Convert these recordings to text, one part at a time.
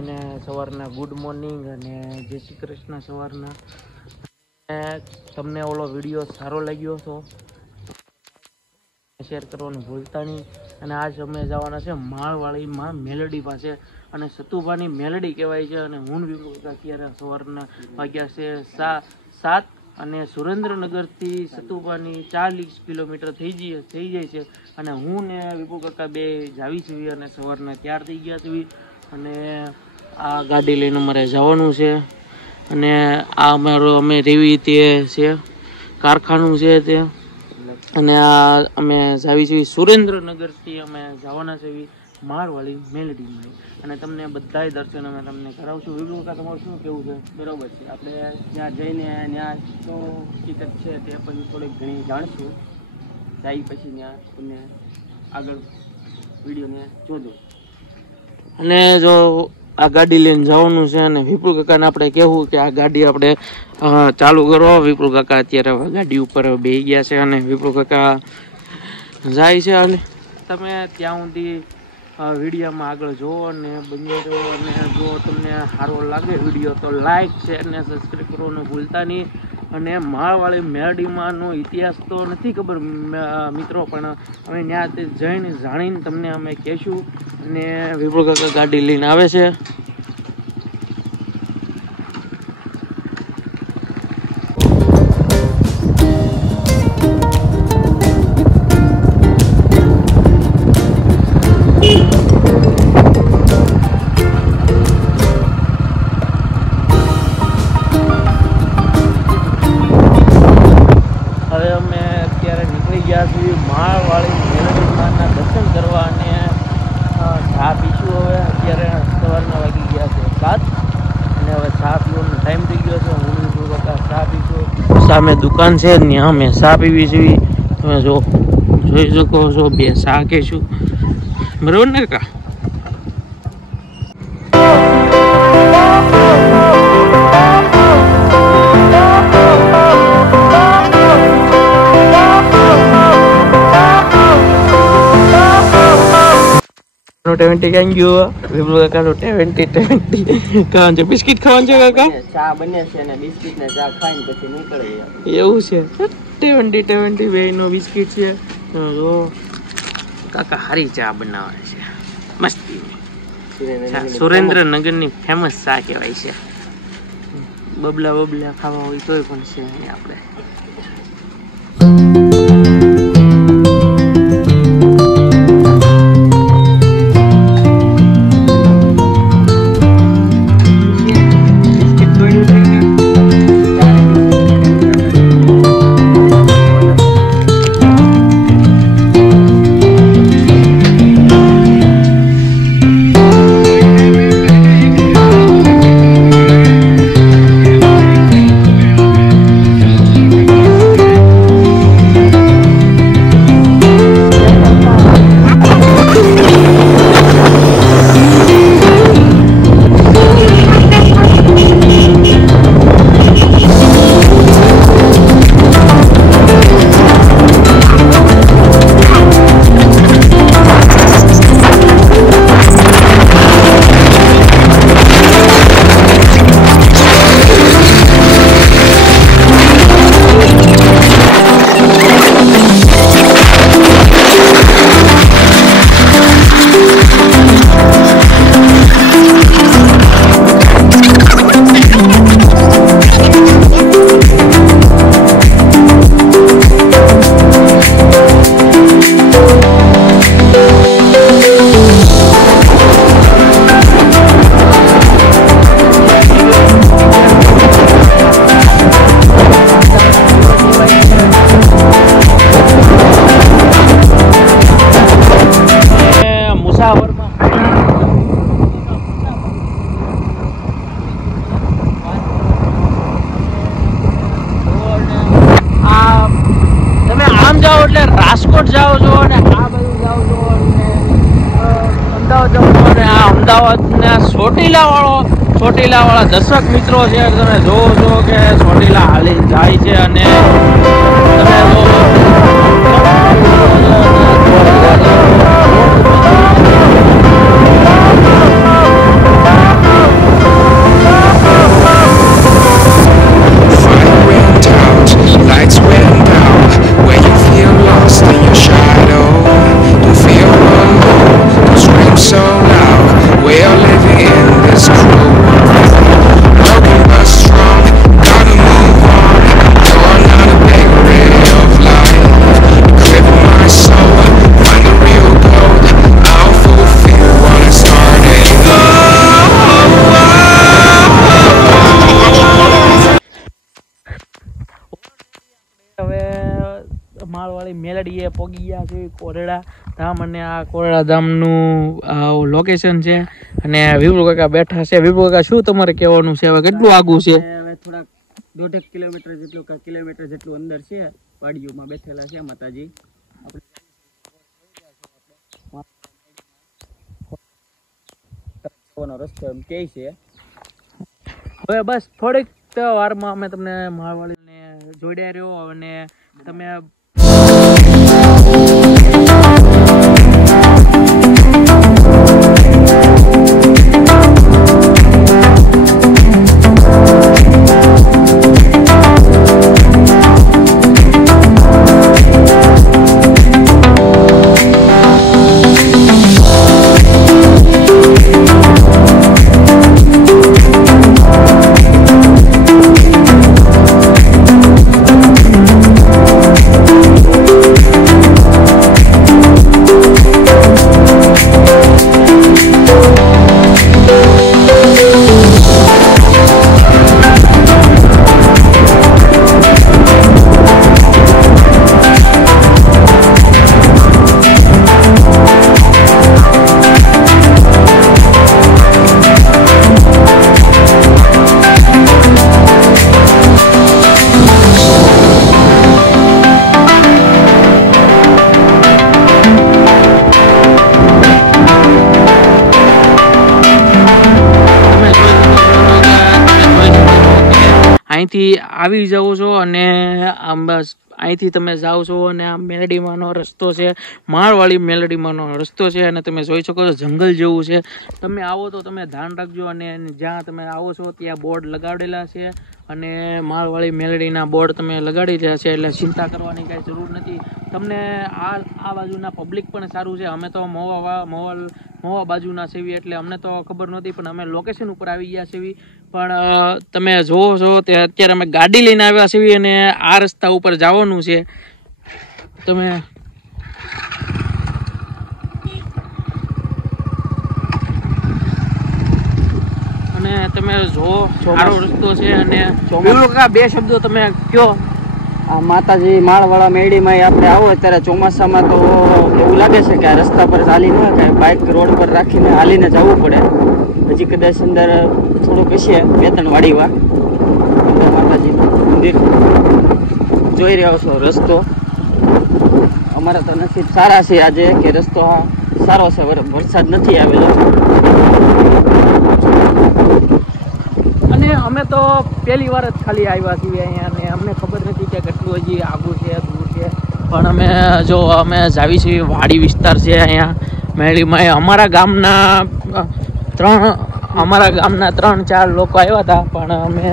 એને સવારના good morning અને જય શ્રી કૃષ્ણ સવારના. તમને ઓલો વિડીયો સારો લાગ્યો તો શેર કરવાનું ભૂલતા નહીં. અને આજ અમે જવાના છે માળવાડીમાં મેલડી પાસે, અને સતુભાની મેલડી કહેવાય છે. અને હું અત્યારે સવારના વાગ્યા છે 7 અને સુરેન્દ્રનગરથી સતુભાની 40 કિલોમીટર થઈ જાય છે. અને હું ને વિપુ કાકા બે જાવી છીએ અને સવારના તૈયાર થઈ ગયા છીએ. અને આ ગાડી લઈને અમારે જવાનું છે. અને આ અમે રેવી તે છે કારખાનું છે તે. અને આ અમે જાવી છીએ સુરેન્દ્રનગરથી અમે જવાના છે માળવાડી મેલડીમાં. અને તમને બધાય દર્શન અમે તમને કરાવશું. વિપુ કાકા તમારું શું કેવું છે? બરોબર છે, આપણે ત્યાં જઈને ત્યાં શું હકીકત છે તે પછી થોડીક ઘણી જાણશું. જાય પછી ત્યાં તમને આગળ વિડીયોને જોજો. અને જો આ ગાડી લઈને જવાનું છે અને વિપુલ કાકાને આપણે કહેવું કે આ ગાડી આપણે ચાલુ કરો. વિપુલ કાકા અત્યારે ગાડી ઉપર બેસી ગયા છે અને વિપુલ કાકા જાય છે. અને તમે ત્યાં સુધી વિડીયોમાં આગળ જુઓ અને બને રહો. અને જો તમને સારો લાગે વિડીયો તો લાઈક છે અને સબસ્ક્રાઈબ કરવાનું ભૂલતા નહીં. અને માળવાડી મેલડીમાંનો ઇતિહાસ તો નથી ખબર મિત્રો, પણ અમે ત્યાં જઈને જાણીને તમને અમે કહેશું. અને વિપુલ કાકા ગાડી લઈને આવે છે. માળવાડી મેલડીમાંના દર્શન કરવા અને ચા પીશું. હવે અત્યારે સવારના વાગી ગયા છે 7 અને હવે ચા પીવાનો ટાઈમ થઈ ગયો છે. હું ચા પીશું. સામે દુકાન છે ત્યાં અમે ચા પીવી જોઈએ. તમે જોઈ શકો છો બે ચા કહીશું, બરાબર ને કાકા? ક્યાં ગયો વિપુલ કાકા? 20 ખાવાનું છે. બિસ્કિટ ખાવાનું છે કાકા? ચા બને છે અને બિસ્કિટ ને ચા ખાઈને પછી નીકળી. એવું છે? 20 બે નો બિસ્કિટ છે. જો કાકા હારી ચા બનાવે છે, મસ્તી. સુરેન્દ્રનગરની ફેમસ ચા કહેવાય છે. બબલા ખાવા હોય તોય પણ છે અહીં આપણે. એટલે રાજકોટ જાઓ છો અને આ બાજુ જાઓ છો અને અમદાવાદ જાઓ છો અને આ અમદાવાદના ચોટીલા વાળા દર્શક મિત્રો છે. તમે જોવો છો કે ચોટીલા હાલી જાય છે અને તમે જો માળવાળી મેલડીએ પોગી ગયા છે કોરેડા ધામ, અને આ કોરેડા ધામનું લોકેશન છે. અને વિપુલ કાકા બેઠા છે. વિપુલ કાકા, શું તમારે કહેવાનું છે? હવે કેટલું આગું છે? હવે થોડાક 1.5 કિલોમીટર જેટલું કિલોમીટર જેટલું અંદર છે. વાડીઓમાં બેઠેલા છે માતાજી. આપણે રસ્તો એમ કે છે. હવે બસ થોડીક વારમાં અમે તમને માળવાળીને જોડ્યા રહ્યો. અને તમે અહીંથી આવી જાઓ છો અને આમ બસ અહીંથી તમે જાઓ છો અને આ મેલડીમાંનો રસ્તો છે, માળવાળી મેલડીમાંનો રસ્તો છે. અને તમે જોઈ શકો છો જંગલ જેવું છે. તમે આવો તો તમે ધ્યાન રાખજો. અને જ્યાં તમે આવો છો ત્યાં બોર્ડ લગાડેલા છે, અને માળવાળી મેલડીના બોર્ડ તમે લગાડી રહ્યા છે, એટલે ચિંતા કરવાની કાંઈ જરૂર નથી. તમને આ બાજુના પબ્લિક પણ સારું છે. અમે તો મહુવા બાજુના સેવી, એટલે અમને તો ખબર નહોતી, પણ અમે લોકેશન ઉપર આવી ગયા સેવી. પણ તમે જોવો છો તે અત્યારે અમે ગાડી લઈને આવ્યા છીએ અને આ રસ્તા ઉપર જવાનું છે. તમે અને તમે જોવો સારો રસ્તો છે. અને બે શબ્દો તમે કયો. આ માતાજી માળવાળા મેળીમાં આપણે આવો ત્યારે ચોમાસામાં તો એવું લાગે છે કે આ રસ્તા પર ચાલી ન જાય, બાઇક રોડ પર રાખીને હાલીને જવું પડે. હજી કદાચ અંદર થોડુંક હશે 2-3 વાડીમાં. માતાજીનું મંદિર જોઈ રહ્યો છો. રસ્તો અમારા તો નસીબ સારા છે આજે કે રસ્તો સારો છે, વરસાદ નથી આવેલો. અને અમે તો પહેલી વાર જ ખાલી આવ્યા છીએ અહીંયા, અને અમને ખબર નથી કે કેટલું હજી આગું છે દૂર છે. પણ અમે જાવી છીએ વાડી વિસ્તાર છે અહીંયા મેળીમાં. અમારા ગામના 3-4 લોકો આવ્યા હતા, પણ અમે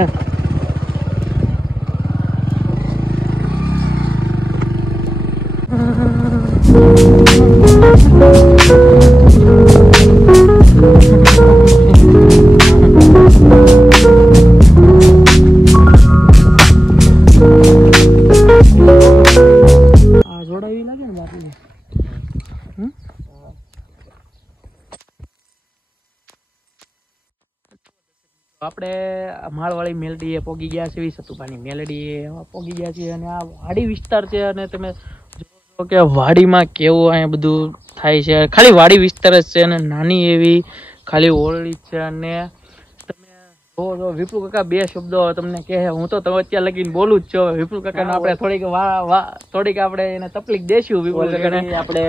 જોડાવી લાગે ને બાપુ. આપણે માળવાળી મેલડીએ પોગી ગયા છે, સતુભાની મેલડીએ પોગી ગયા છે. અને આ વાડી વિસ્તાર છે, અને તમે જોવો કે વાડીમાં કેવું અહીંયા બધું થાય છે. ખાલી વાડી વિસ્તાર જ છે, અને નાની એવી ખાલી ઓરડી છે. અને તમે જોવો છો વિપુલ કાકા 2 શબ્દો તમને કહે. હું તો તમે અત્યારે લગીને બોલું જ છો. વિપુલ કાકાને આપણે થોડીક આપણે એને તકલીફ દેશું. વિપુલ કાકાને આપણે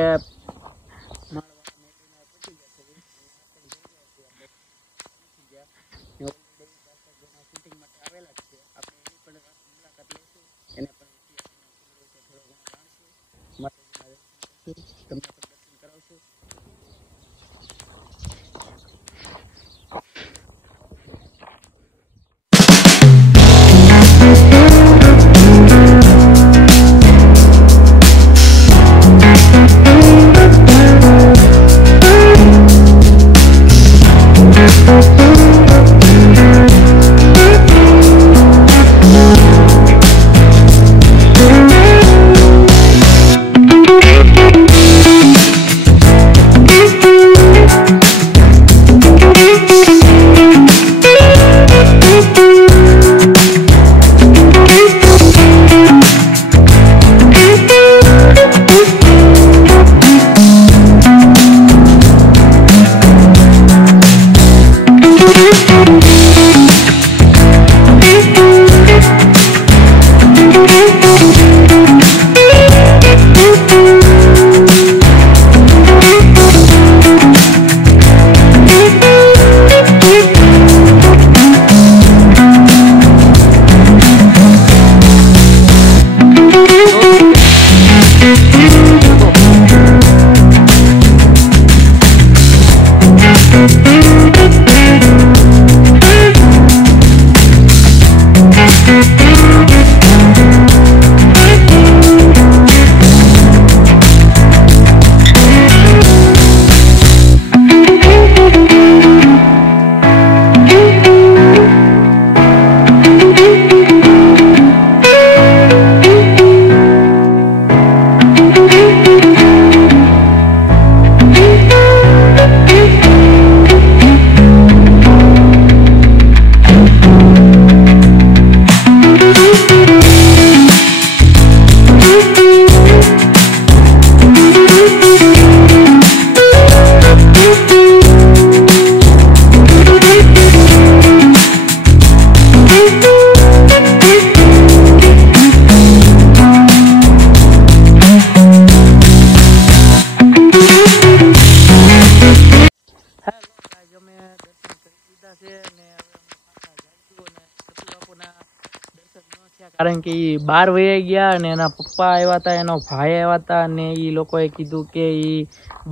કારણ કે ઈ 12 વયા ગયા અને એના પપ્પા આવ્યા હતા, એનો ભાઈ આવ્યા હતા અને ઈ લોકોએ કીધું કે ઈ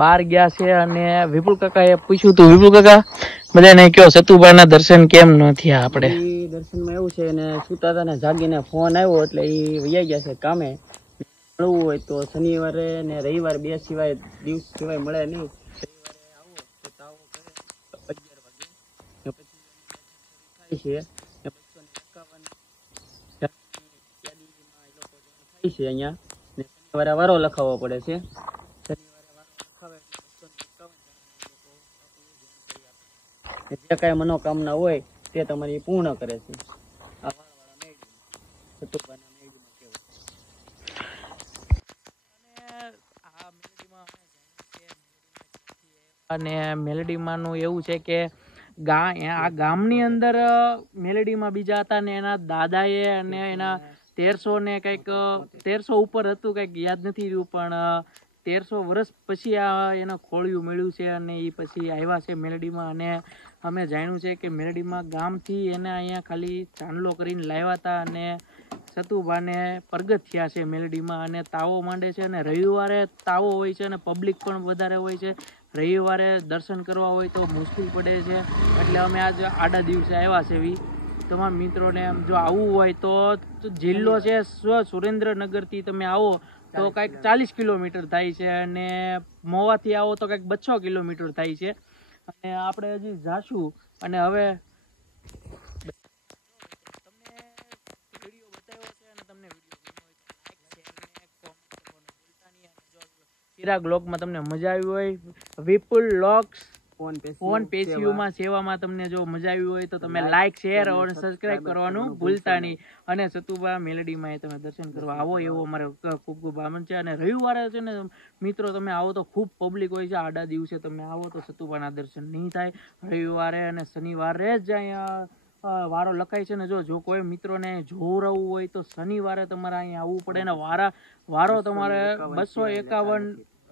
12 ગયા છે. અને વિપુલ કાકાએ પૂછ્યું હતું, વિપુલ કાકા બધાને કયો સતુભાઈના દર્શન કેમ ન થયા આપણે? દર્શનમાં એવું છે ને સુતા હતા ને જાગીને ફોન આવ્યો એટલે ઈ વયા ગયા છે કામે. મળવું હોય તો શનિવારે ને રવિવાર બે સિવાય દિવસ સિવાય મળે નહીં. રવિવારે આવો તો તાવો કરે 11 વાગે ને પછી થાય છે ને 251 થાય છે અહીંયા ને શનિવારે વારો લખાવવો પડે છે. શનિવારે વારો લખાવે 251 જે કાંઈ મનોકામના હોય તે તમારી પૂર્ણ કરે છે. આ વાળવાળા મેળવીમાં સતુભાઈના મેળવીમાં કેવું અને મેલેડીમાં નું એવું છે કે આ ગામની અંદર મેલેડીમાં બીજા હતા ને એના દાદાએ અને એના 1300 ને કંઈક 1300 ઉપર હતું, કંઈક યાદ નથી રહ્યું, પણ 1300 વર્ષ પછી આ એના ખોળિયું મળ્યું છે અને એ પછી આવ્યા છે મેલેડીમાં. અને અમે જાણ્યું છે કે મેલેડીમાં ગામથી એને અહીંયા ખાલી ચાંદલો કરીને લાવ્યા હતા અને સતુભાને પ્રગટ થયા છે મેલેડીમાં. અને તાવો માંડે છે અને રવિવારે તાવો હોય છે અને પબ્લિક પણ વધારે હોય છે. રવિવારે દર્શન કરવા હોય તો મુશ્કેલ પડે છે, એટલે અમે આજ આડા દિવસે આવ્યા છે. તમામ મિત્રોને જો આવવું હોય તો જિલ્લો છે સુરેન્દ્રનગરથી તમે આવો તો કંઈક 40 કિલોમીટર થાય છે અને મોવાથી આવો તો કંઈક 200 કિલોમીટર થાય છે. અને આપણે હજી જાશું અને હવે તમને વિડીયો બતાવ્યો છે અને તમને વિડીયો ચિરાગ બ્લોગમાં તમને મજા આવી હોય, વિપુલ વ્લોગ્સ ફોન પેશિયુમાં સેવામાં તમને જો મજા આવી હોય તો તમે લાઈક શેર અને સબસ્ક્રાઇબ કરવાનું ભૂલતા નહીં. અને સતુભા મેલેડીમાં તમે દર્શન કરવા આવો એવો અમારે ખૂબ ખૂબ આનંદ છે. અને રવિવારે છે ને મિત્રો તમે આવો તો ખૂબ પબ્લિક હોય છે. આડા દિવસે તમે આવો તો સતુભાના દર્શન નહીં થાય. રવિવારે અને શનિવારે જ અહીંયા વારો લખાય છે ને જો કોઈ મિત્રોને જોવરાવવું હોય તો શનિવારે તમારે અહીંયા આવવું પડે ને વારો તમારે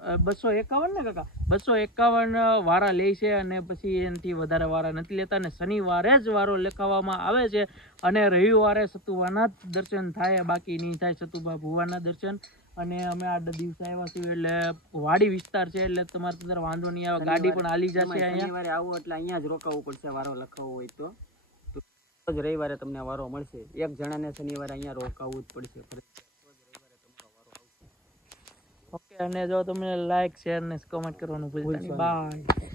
251 ને કાકા 251 વારા લે છે અને પછી એનાથી વધારે વારા નથી લેતા. અને શનિવારે જ વારો લખાવવામાં આવે છે અને રવિવારે સતુભાના દર્શન થાય, બાકી નહીં થાય સતુભા ભુવાના દર્શન. અને અમે આ દિવસે આવ્યા છીએ એટલે વાડી વિસ્તાર છે એટલે તમારે અંદર વાંધો નહીં આવે, ગાડી પણ હાલી જશે. શનિવારે આવો એટલે અહીંયા જ રોકાવું પડશે વારો લખાવવો હોય તો જ રવિવારે તમને વારો મળશે. એક જણાને શનિવારે અહીંયા રોકાવું જ પડશે. ઓકે, અને જો તમે લાઈક શેર ને કમેન્ટ કરવાનું ભૂલતા નહીં. બાય.